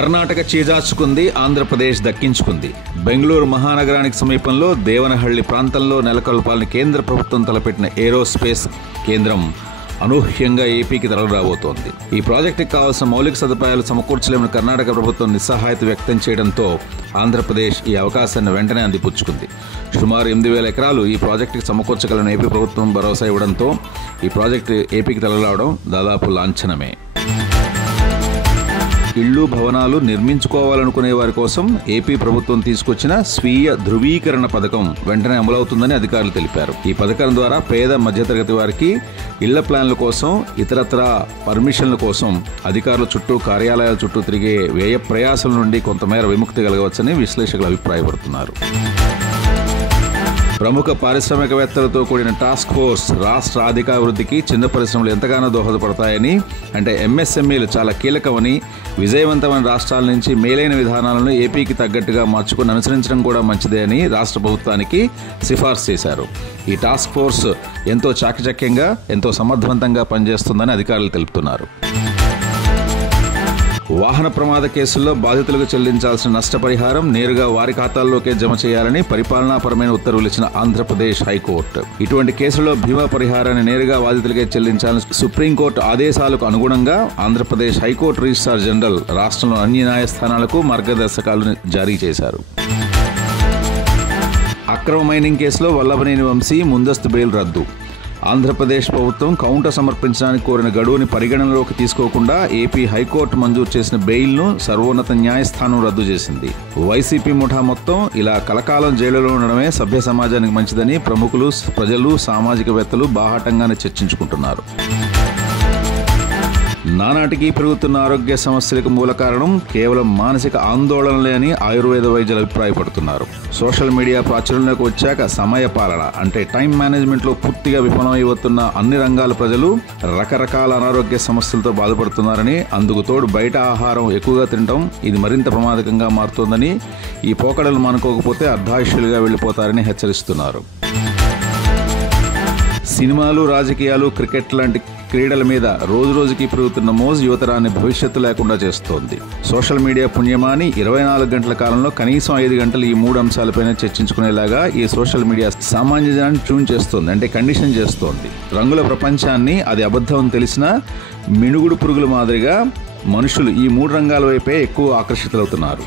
కర్ణాటక చేజార్చుకుంది, ఆంధ్రప్రదేశ్ దక్కించుకుంది. బెంగళూరు మహానగరానికి సమీపంలో దేవనహళ్లి ప్రాంతంలో నెలకొల్పాలని కేంద్ర ప్రభుత్వం తలపెట్టిన ఏరోస్పేస్ కేంద్రం అనూహ్యంగా ఏపీకి తరలిరాబోతోంది. ఈ ప్రాజెక్టుకి కావాల్సిన మౌలిక సదుపాయాలు సమకూర్చలేమని కర్ణాటక ప్రభుత్వం నిస్సహాయత వ్యక్తం చేయడంతో ఆంధ్రప్రదేశ్ ఈ అవకాశాన్ని వెంటనే అందిపుచ్చుకుంది. సుమారు 8,000 ఎకరాలు ఈ ప్రాజెక్టుకి సమకూర్చగలని ఏపీ ప్రభుత్వం భరోసా ఇవ్వడంతో ఈ ప్రాజెక్టు ఏపీకి తరలిరావడం దాదాపు లాంఛనమే. ఇళ్లు, భవనాలు నిర్మించుకోవాలనుకునే వారి కోసం ఏపీ ప్రభుత్వం తీసుకొచ్చిన స్వీయ ధృవీకరణ పథకం వెంటనే అమలవుతుందని అధికారులు తెలిపారు. ఈ పథకం ద్వారా పేద మధ్యతరగతి వారికి ఇళ్ల ప్లాన్ల కోసం, ఇతరత్ర పర్మిషన్ల కోసం అధికారుల చుట్టూ, కార్యాలయాల చుట్టూ తిరిగే వ్యయ ప్రయాసాల నుండి కొంతమేర విముక్తి కలగవచ్చని విశ్లేషకులు అభిప్రాయపడుతున్నారు. ప్రముఖ పారిశ్రామికవేత్తలతో కూడిన టాస్క్ ఫోర్స్ రాష్ట్ర ఆర్థికాభివృద్ధికి, చిన్న పరిశ్రమలు ఎంతగానో దోహదపడతాయని, అంటే ఎంఎస్ఎంఈలు చాలా కీలకమని, విజయవంతమైన రాష్ట్రాల నుంచి మేలైన విధానాలను ఏపీకి తగ్గట్టుగా మార్చుకుని అనుసరించడం కూడా మంచిదే అని రాష్ట్ర ప్రభుత్వానికి సిఫార్సు చేశారు. ఈ టాస్క్ ఫోర్స్ ఎంతో చాకచక్యంగా, ఎంతో సమర్థవంతంగా పనిచేస్తుందని అధికారులు తెలుపుతున్నారు. వాహన ప్రమాద కేసుల్లో బాధితులకు చెల్లించాల్సిన నష్టపరిహారం నేరుగా వారి ఖాతాల్లోకే జమ చేయాలని పరిపాలనాపరమైన ఉత్తర్వులు ఇచ్చిన ఆంధ్రప్రదేశ్ హైకోర్టు. ఇటువంటి కేసుల్లో బీమా పరిహారాన్ని నేరుగా బాధితులకే చెల్లించాలని సుప్రీంకోర్టు ఆదేశాలకు అనుగుణంగా ఆంధ్రప్రదేశ్ హైకోర్టు రిజిస్ట్రార్ జనరల్ రాష్ట్రంలో అన్ని న్యాయస్థానాలకు మార్గదర్శకాలను జారీ చేశారు. అక్రమ మైనింగ్ కేసులో వల్లభనేని వంశీ ముందస్తు బెయిల్ రద్దు. ఆంధ్రప్రదేశ్ ప్రభుత్వం కౌంటర్ సమర్పించడానికి కోరిన గడువుని పరిగణనలోకి తీసుకోకుండా ఏపీ హైకోర్టు మంజూరు చేసిన బెయిల్ను సర్వోన్నత న్యాయస్థానం రద్దు చేసింది. వైసీపీ ముఠా మొత్తం ఇలా కలకాలం జైలులో ఉండడమే సభ్య సమాజానికి మంచిదని ప్రముఖులు, ప్రజలు, సామాజికవేత్తలు బాహాటంగానే చర్చించుకుంటున్నారు. నానాటికి పెరుగుతున్న ఆరోగ్య సమస్యలకు మూల కారణం కేవలం మానసిక ఆందోళనలే అని ఆయుర్వేద వైద్యులు అభిప్రాయపడుతున్నారు. సోషల్ మీడియా ప్రాచుర్యంలోకి వచ్చాక సమయ పాలన అంటే టైం మేనేజ్మెంట్లో పూర్తిగా విఫలమైపోతున్న అన్ని రంగాల ప్రజలు రకరకాల అనారోగ్య సమస్యలతో బాధపడుతున్నారని, అందుకు తోడు బయట ఆహారం ఎక్కువగా తినడం ఇది మరింత ప్రమాదకంగా మారుతోందని, ఈ పోకడలు మానుకోకపోతే అర్ధాయుష్యులుగా వెళ్లిపోతారని హెచ్చరిస్తున్నారు. సినిమాలు, రాజకీయాలు, క్రికెట్ లాంటి క్రీడల మీద రోజురోజుకి పెరుగుతున్న మోజు యువతరాన్ని భవిష్యత్తు లేకుండా చేస్తోంది. సోషల్ మీడియా పుణ్యమాని 24 గంటల కాలంలో కనీసం 5 గంటలు ఈ 3 అంశాలపైన చర్చించుకునేలాగా ఈ సోషల్ మీడియా సామాన్య జనాన్ని ట్యూన్ చేస్తోంది, అంటే కండిషన్ చేస్తోంది. రంగుల ప్రపంచాన్ని అది అబద్ధం తెలిసినా మినుగుడు పురుగుల మాదిరిగా మనుషులు ఈ 3 రంగాల వైపే ఎక్కువ ఆకర్షితులవుతున్నారు.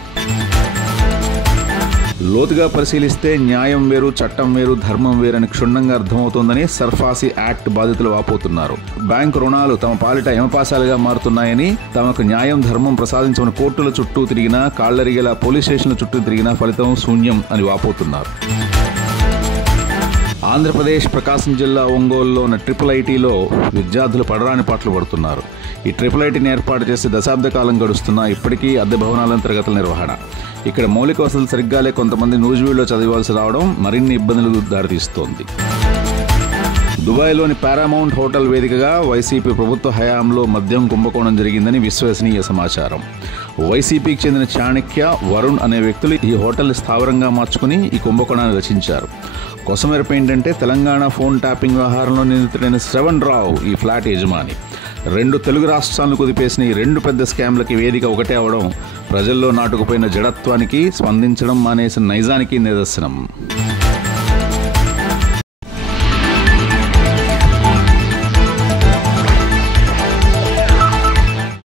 లోతుగా పరిశీలిస్తే న్యాయం వేరు, చట్టం వేరు, ధర్మం వేరని క్షుణ్ణంగా అర్థమవుతోందని సర్ఫాసీ యాక్ట్ బాధితులు వాపోతున్నారు. బ్యాంకు రుణాలు తమ పాలిట యమపాశాలుగా మారుతున్నాయని, తమకు న్యాయం, ధర్మం ప్రసాదించమని కోర్టుల చుట్టూ తిరిగినా, కాళ్లరిగేలా పోలీస్ స్టేషన్ల చుట్టూ తిరిగినా ఫలితం శూన్యం అని వాపోతున్నారు. ఆంధ్రప్రదేశ్ ప్రకాశం జిల్లా ఒంగోలులో ఉన్న IIITలో విద్యార్థులు పడరాని పాటలు పడుతున్నారు. ఈ IIITని ఏర్పాటు చేసి దశాబ్ద కాలం గడుస్తున్నా ఇప్పటికీ అద్దె భవనాల తరగతుల నిర్వహణ, ఇక్కడ మౌలిక వసతులు సరిగ్గాలే కొంతమంది నూజివీడులో చదివాల్సి రావడం మరిన్ని ఇబ్బందులకు దారితీస్తోంది. దుబాయ్లోని పారామౌంట్ హోటల్ వేదికగా వైసీపీ ప్రభుత్వ హయాంలో మద్యం కుంభకోణం జరిగిందని విశ్వసనీయ సమాచారం. వైసీపీకి చెందిన చాణక్య, వరుణ్ అనే వ్యక్తులు ఈ హోటల్ స్థావరంగా మార్చుకుని ఈ కుంభకోణాన్ని రచించారు. కొసమెరుపు ఏంటంటే తెలంగాణ ఫోన్ ట్యాపింగ్ వ్యవహారంలో నిందితుడైన శ్రవణ్ రావు ఈ ఫ్లాట్ యజమాని. 2 తెలుగు రాష్ట్రాలను కుదిపేసిన ఈ 2 పెద్ద స్కామ్లకి వేదిక ఒకటే అవడం ప్రజల్లో నాటుకుపోయిన జడత్వానికి, స్పందించడం మానేసిన నైజానికి నిదర్శనం.